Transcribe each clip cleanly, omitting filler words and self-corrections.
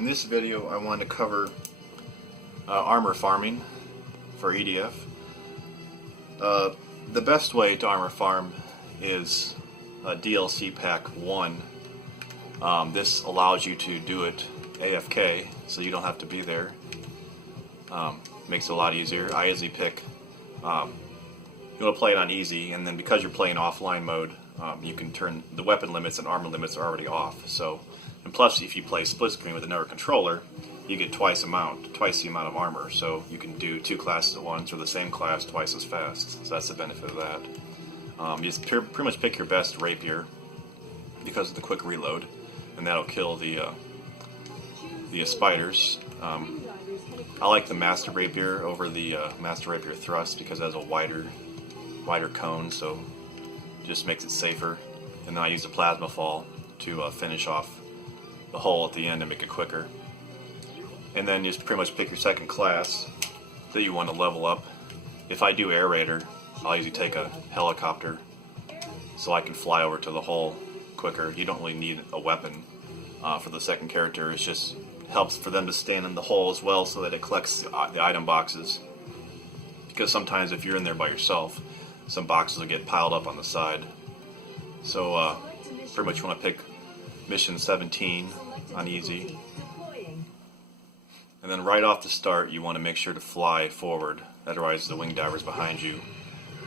In this video I want to cover armor farming for EDF. The best way to armor farm is DLC Pack 1. This allows you to do it AFK, so you don't have to be there. Makes it a lot easier. I usually pick, you want to play it on easy, and then because you're playing offline mode, you can turn the weapon limits and armor limits are already off. So, and plus, if you play split screen with another controller, you get twice the amount of armor. So you can do two classes at once, or the same class twice as fast. So that's the benefit of that. You just pretty much pick your best rapier because of the quick reload, and that'll kill the spiders. I like the Master Rapier over the Master Rapier Thrust because it has a wider cone, so just makes it safer. And then I use the Plasma Fall to finish off the hole at the end and make it quicker. And then just pretty much pick your second class that you want to level up. If I do Air Raider, I'll usually take a helicopter so I can fly over to the hole quicker. You don't really need a weapon for the second character. It just helps for them to stand in the hole as well so that it collects the item boxes. Because sometimes if you're in there by yourself, some boxes will get piled up on the side. So pretty much you want to pick Mission 17 on easy. And then right off the start you want to make sure to fly forward, otherwise the wing divers behind you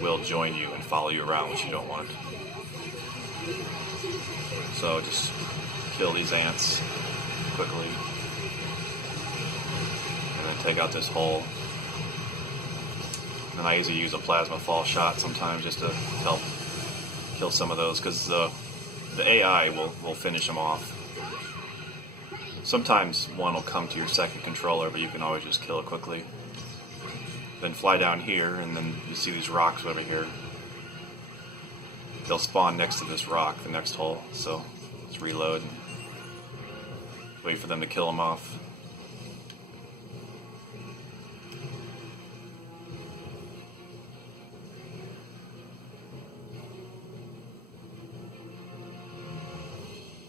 will join you and follow you around, which you don't want. So just kill these ants quickly, and then take out this hole. And I usually use a plasma fall shot sometimes just to help kill some of those, because the AI will finish them off. Sometimes one will come to your second controller, but you can always just kill it quickly. Then fly down here, and then you see these rocks over here. They'll spawn next to this rock, the next hole, so let's reload and wait for them to kill them off.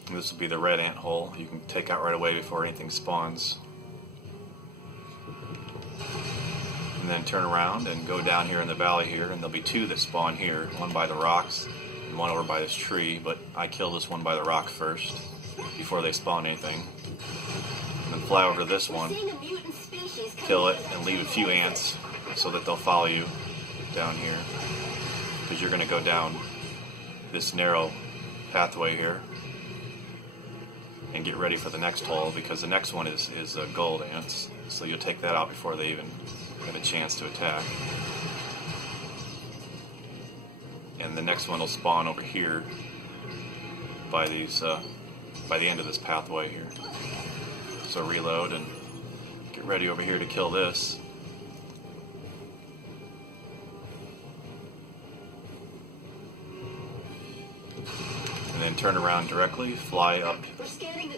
And this will be the red ant hole. You can take out right away before anything spawns. And then turn around and go down here in the valley here, and there'll be two that spawn here, one by the rocks and one over by this tree, but I kill this one by the rock first before they spawn anything. And then fly over to this one, kill it, and leave a few ants so that they'll follow you down here, because you're going to go down this narrow pathway here and get ready for the next hole, because the next one is gold ants, so you'll take that out before they even get a chance to attack. And the next one will spawn over here by these by the end of this pathway here. So reload and get ready over here to kill this. And then turn around directly, fly up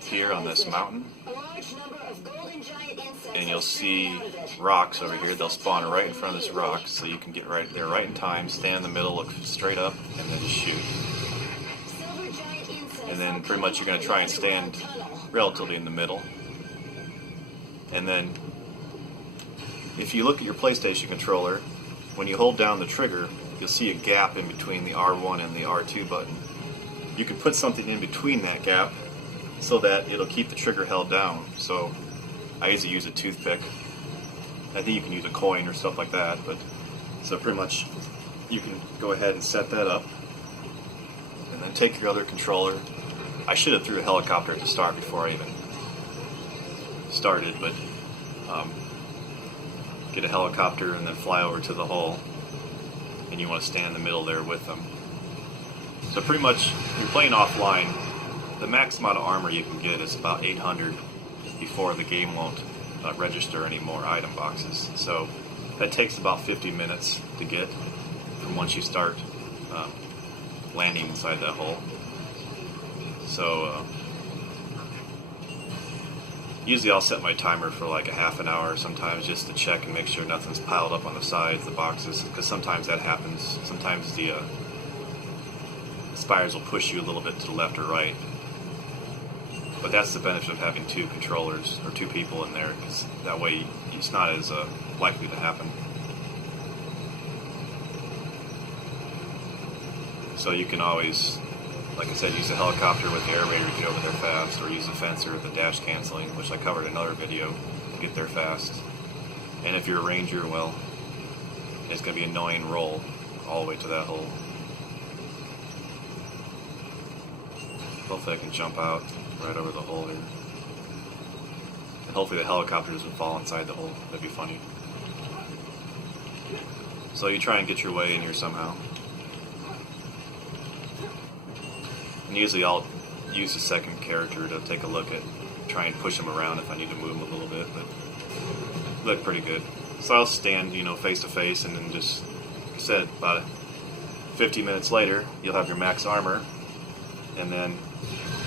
here on this mountain, and you'll see rocks over here. They'll spawn right in front of this rock, so you can get right there right in time, stand in the middle, look straight up, and then just shoot. And then pretty much you're going to try and stand relatively in the middle. And then if you look at your PlayStation controller, when you hold down the trigger, you'll see a gap in between the R1 and the R2 button. You can put something in between that gap so that it'll keep the trigger held down. So I usually use a toothpick. I think you can use a coin or stuff like that, but so pretty much you can go ahead and set that up, and then take your other controller. I should have threw a helicopter at the start before I even started, but get a helicopter and then fly over to the hole, and you want to stand in the middle there with them. So pretty much, if you're playing offline, the max amount of armor you can get is about 800 before the game won't register any more item boxes. So that takes about 50 minutes to get from once you start landing inside that hole. So usually I'll set my timer for like a half an hour sometimes, just to check and make sure nothing's piled up on the sides, the boxes, because sometimes that happens. Sometimes the spires will push you a little bit to the left or right. But that's the benefit of having two controllers or two people in there, because that way it's not as likely to happen. So you can always, like I said, use the helicopter with the air raider to get over there fast, or use the fencer with the dash canceling, which I covered in another video, to get there fast. And if you're a ranger, well, it's going to be an annoying roll all the way to that hole. Hopefully I can jump out right over the hole here. And hopefully the helicopter doesn't fall inside the hole. That'd be funny. So you try and get your way in here somehow. And usually I'll use the second character to take a look at, try and push him around if I need to move him a little bit, but look pretty good. So I'll stand, face to face, and then just, like I said, about 50 minutes later, you'll have your max armor, and then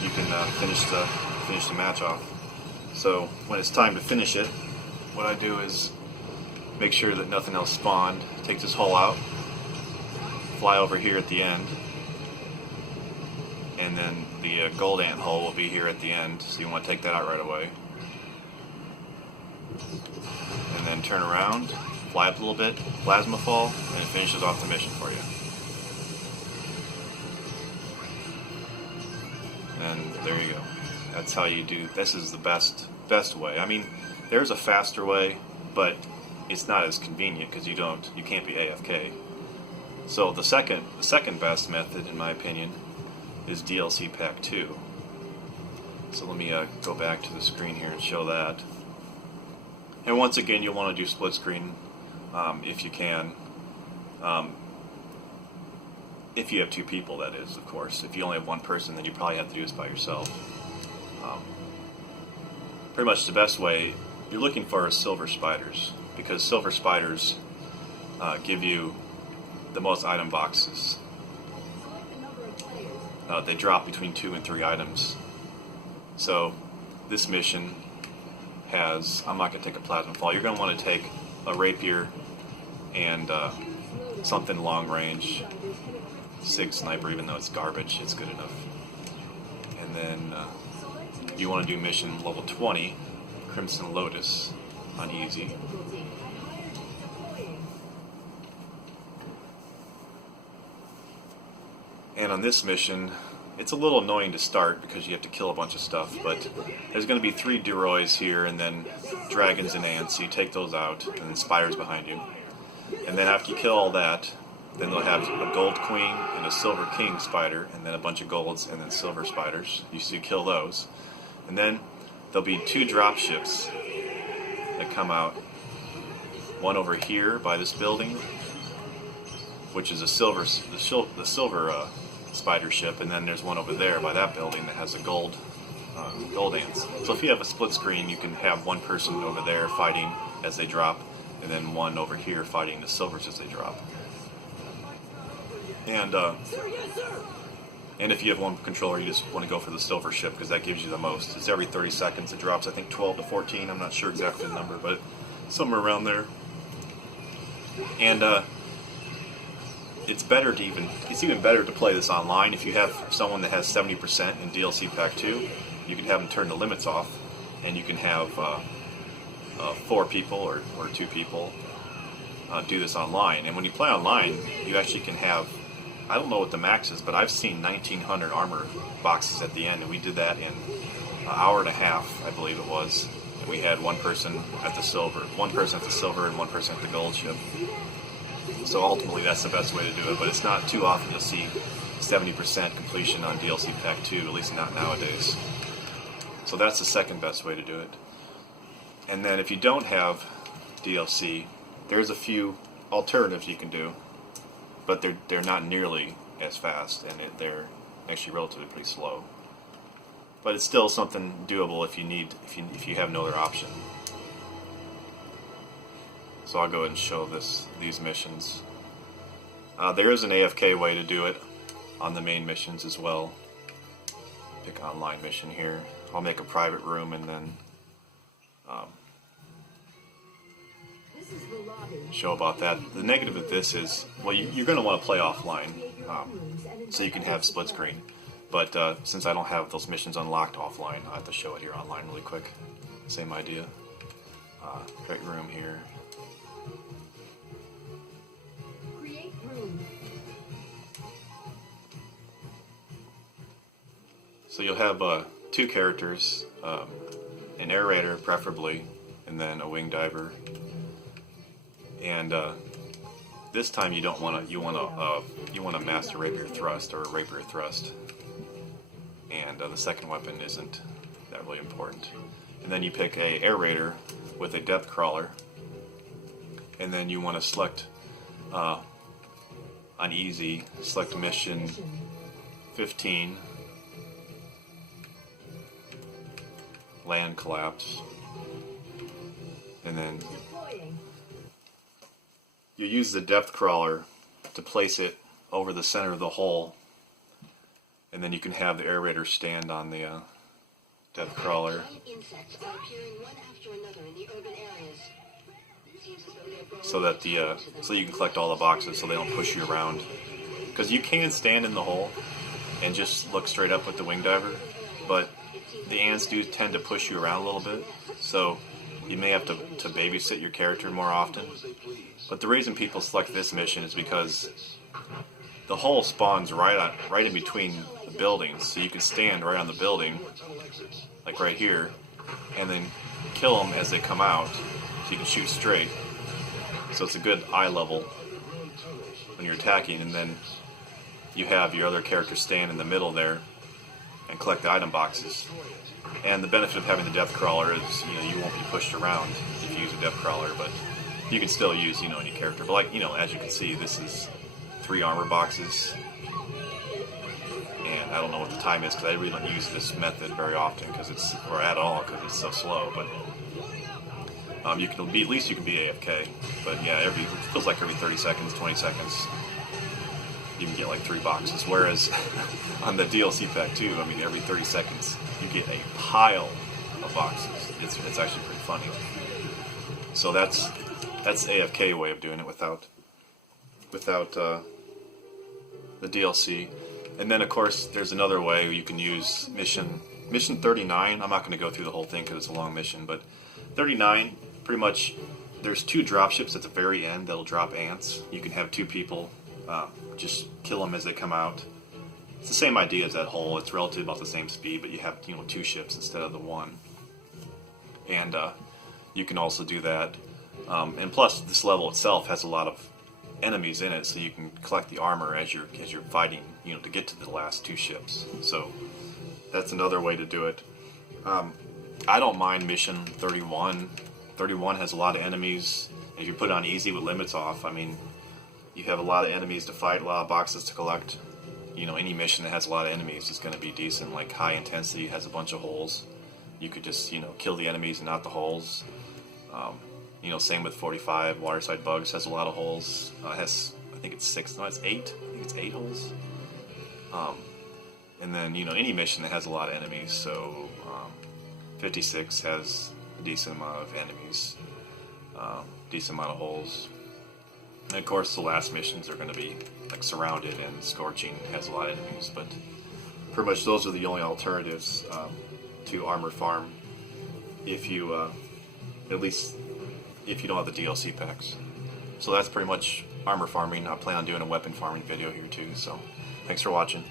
you can finish the match off. So when it's time to finish it, what I do is make sure that nothing else spawned. Take this hull out, fly over here at the end, and then the gold ant hull will be here at the end, so you want to take that out right away. And then turn around, fly up a little bit, plasma fall, and it finishes off the mission for you. And there you go. That's how you do. This is the best way. I mean, there's a faster way, but it's not as convenient because you can't be AFK. So the second best method, in my opinion, is DLC Pack 2. So let me go back to the screen here and show that. And once again, you'll want to do split screen if you can. If you have two people, that is, of course. If you only have one person, then you probably have to do this by yourself. Pretty much the best way you're looking for is silver spiders, because silver spiders give you the most item boxes. They drop between 2 and 3 items. So this mission has, I'm not going to take a plasma fall. You're going to want to take a rapier and something long range. SIG sniper, even though it's garbage, it's good enough. And then you want to do mission level 20, Crimson Lotus, on easy. And on this mission, it's a little annoying to start because you have to kill a bunch of stuff, but there's going to be 3 Duroys here, and then dragons and ants, so you take those out, and then spiders behind you. And then after you kill all that, then they'll have a gold queen and a silver king spider, and then a bunch of golds and then silver spiders. You kill those. And then there'll be 2 drop ships that come out. One over here by this building, which is the silver spider ship, and then there's one over there by that building that has a gold ants. So if you have a split screen, you can have one person over there fighting as they drop, and then one over here fighting the silvers as they drop. And if you have one controller, you just want to go for the silver ship because that gives you the most. It's every 30 seconds. It drops, I think, 12 to 14. I'm not sure exactly the number, but somewhere around there. And it's even better to play this online. If you have someone that has 70% in DLC Pack 2, you can have them turn the limits off, and you can have 4 people or 2 people do this online. And when you play online, you actually can have, I don't know what the max is, but I've seen 1,900 armor boxes at the end, and we did that in an hour and a half, I believe it was. And we had one person at the silver, and one person at the gold ship. So ultimately, that's the best way to do it, but it's not too often to see 70% completion on DLC Pack 2, at least not nowadays. So that's the second best way to do it. And then if you don't have DLC, there's a few alternatives you can do, but they're not nearly as fast, and they're actually relatively pretty slow. But it's still something doable if you have no other option. So I'll go ahead and show these missions. There is an AFK way to do it on the main missions as well. Pick online mission here. I'll make a private room and then show about that. The negative of this is, well, you're going to want to play offline, so you can have split screen. But since I don't have those missions unlocked offline, I have to show it here online really quick. Same idea. Create room here. Create room. So you'll have two characters, an aerator preferably, and then a wing diver. And this time you don't want to. You want a master rapier thrust or a rapier thrust. And the second weapon isn't that really important. And then you pick a aerator with a depth crawler, and then you want to select on easy, select mission 15, land collapse, and then you use the depth crawler to place it over the center of the hole, and then you can have the aerator stand on the depth crawler so that so you can collect all the boxes so they don't push you around. Because you can stand in the hole and just look straight up with the wing diver, but the ants do tend to push you around a little bit, so you may have to babysit your character more often. But the reason people select this mission is because the hole spawns right in between the buildings, so you can stand right on the building, like right here, and then kill them as they come out, so you can shoot straight. So it's a good eye level when you're attacking, and then you have your other character stand in the middle there and collect the item boxes. And the benefit of having the depth crawler is, you won't be pushed around if you use a depth crawler, but you can still use, any character. But as you can see, this is 3 armor boxes, and I don't know what the time is because I really don't use this method very often or at all because it's so slow. But you can at least you can be AFK. But yeah, it feels like every 30 seconds, 20 seconds, you can get like 3 boxes. Whereas on the DLC pack 2, every 30 seconds you get a pile of boxes. It's actually pretty funny. So that's the AFK way of doing it without the DLC. And then of course there's another way you can use mission 39. I'm not going to go through the whole thing because it's a long mission, but 39 pretty much there's 2 dropships at the very end that'll drop ants. You can have 2 people just kill them as they come out. It's the same idea as that hole. It's relatively about the same speed, but you have 2 ships instead of the 1. And you can also do that. And plus, this level itself has a lot of enemies in it, so you can collect the armor as you're fighting, to get to the last 2 ships. So that's another way to do it. I don't mind mission 31. 31 has a lot of enemies. If you put it on easy with limits off, you have a lot of enemies to fight, a lot of boxes to collect. Any mission that has a lot of enemies is going to be decent. Like high intensity has a bunch of holes. You could just, kill the enemies and not the holes. Same with 45. Waterside Bugs has a lot of holes. Has, I think it's 6. No, it's 8. I think it's 8 holes. And then, any mission that has a lot of enemies. So 56 has a decent amount of enemies, decent amount of holes. And of course, the last missions are going to be like Surrounded, and Scorching has a lot of enemies. But pretty much those are the only alternatives to armor farm. If you, at least if you don't have the DLC packs. So that's pretty much armor farming. I plan on doing a weapon farming video here too. So thanks for watching.